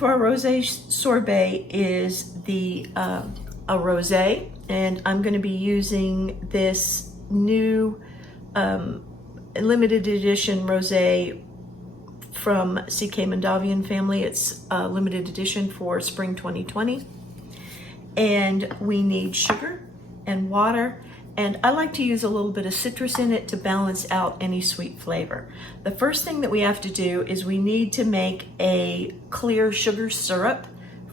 for our rosé sorbet is a rosé, and I'm going to be using this new limited edition rosé from CK Mondavian family. It's a limited edition for spring 2020. And we need sugar and water, and I like to use a little bit of citrus in it to balance out any sweet flavor. The first thing that we have to do is we need to make a clear sugar syrup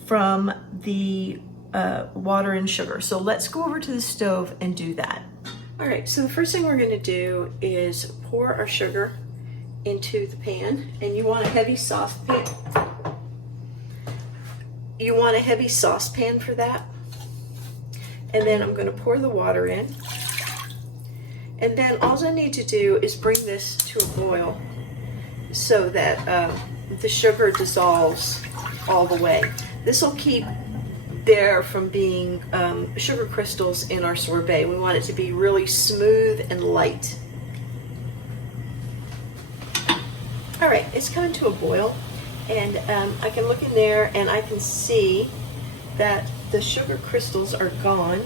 from the water and sugar. So let's go over to the stove and do that. All right, so the first thing we're going to do is pour our sugar into the pan, and you want a heavy saucepan. You want a heavy saucepan for that. And then I'm going to pour the water in. And then all I need to do is bring this to a boil so that the sugar dissolves all the way. This will keep there from being sugar crystals in our sorbet. We want it to be really smooth and light. All right, it's coming to a boil. And I can look in there and I can see that the sugar crystals are gone.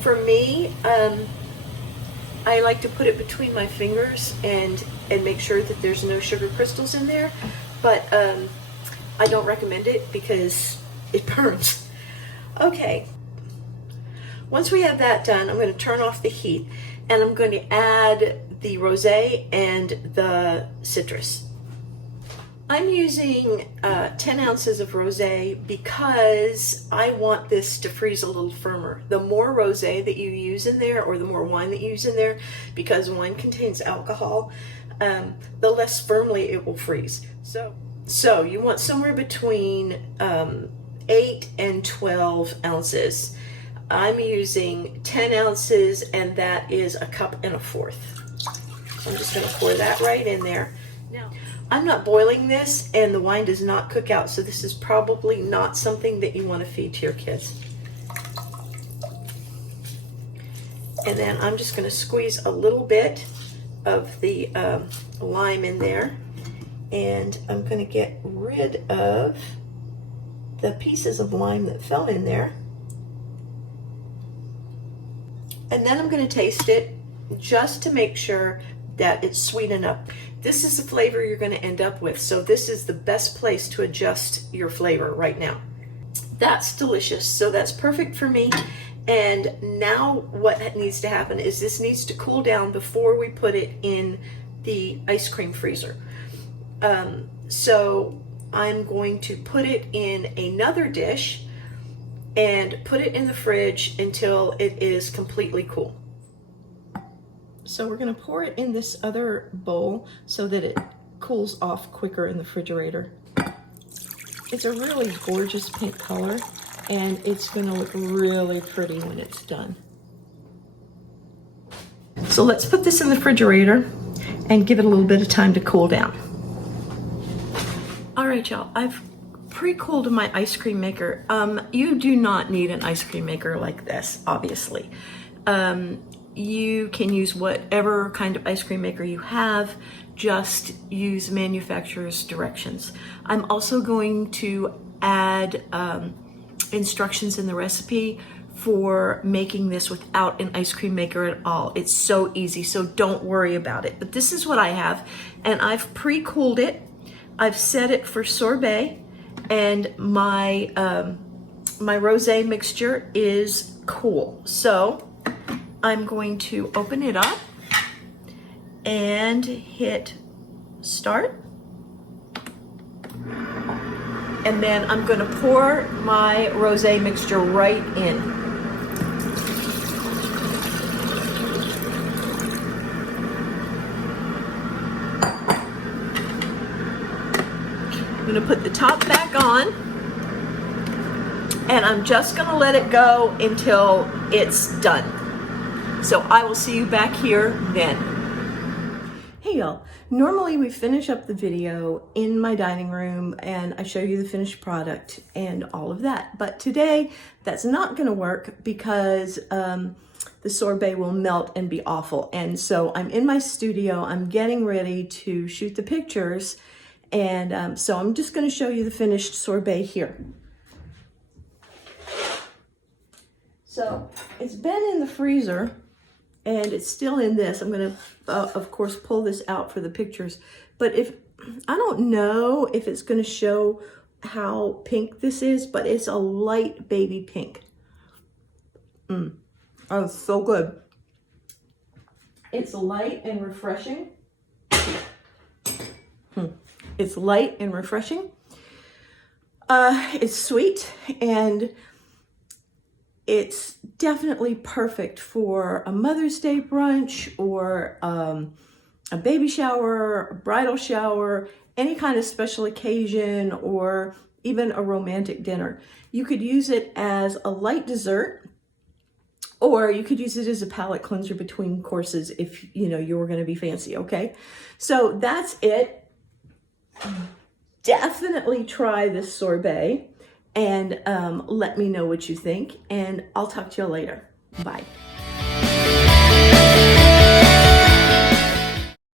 For me, I like to put it between my fingers and make sure that there's no sugar crystals in there, but I don't recommend it because it burns. Okay, once we have that done, I'm going to turn off the heat and I'm going to add the rosé and the citrus. I'm using 10 ounces of rosé because I want this to freeze a little firmer. The more rosé that you use in there, or the more wine that you use in there, because wine contains alcohol, the less firmly it will freeze. So you want somewhere between 8 and 12 ounces. I'm using 10 ounces, and that is a cup and a fourth. So I'm just going to pour that right in there. Now, I'm not boiling this, and the wine does not cook out, so this is probably not something that you want to feed to your kids. And then I'm just going to squeeze a little bit of the lime in there, and I'm going to get rid of the pieces of lime that fell in there. And then I'm going to taste it just to make sure that it's sweet enough. This is the flavor you're going to end up with, so this is the best place to adjust your flavor right now. That's delicious, so that's perfect for me. And now what needs to happen is this needs to cool down before we put it in the ice cream freezer. So I'm going to put it in another dish and put it in the fridge until it is completely cool. So we're going to pour it in this other bowl so that it cools off quicker in the refrigerator. It's a really gorgeous pink color, and it's going to look really pretty when it's done. So let's put this in the refrigerator and give it a little bit of time to cool down. All right, y'all, I've pre-cooled my ice cream maker. You do not need an ice cream maker like this, obviously. You can use whatever kind of ice cream maker you have, just use manufacturer's directions. I'm also going to add instructions in the recipe for making this without an ice cream maker at all. It's so easy, so don't worry about it. But this is what I have, and I've pre-cooled it. I've set it for sorbet, and my rosé mixture is cool. So I'm going to open it up and hit start. And then I'm going to pour my rosé mixture right in. I'm going to put the top back on, and I'm just going to let it go until it's done. So I will see you back here then. Hey y'all, normally we finish up the video in my dining room and I show you the finished product and all of that. But today that's not gonna work because the sorbet will melt and be awful. And so I'm in my studio, I'm getting ready to shoot the pictures, And so I'm just going to show you the finished sorbet here. So it's been in the freezer and it's still in this. I'm going to, of course, pull this out for the pictures. But I don't know if it's going to show how pink this is, but it's a light baby pink. Oh, it's so good. It's light and refreshing. It's light and refreshing. It's sweet, and it's definitely perfect for a Mother's Day brunch or a baby shower, a bridal shower, any kind of special occasion, or even a romantic dinner. You could use it as a light dessert, or you could use it as a palate cleanser between courses if you were going to be fancy, okay? So that's it. Definitely try this sorbet and let me know what you think, and I'll talk to you later. Bye.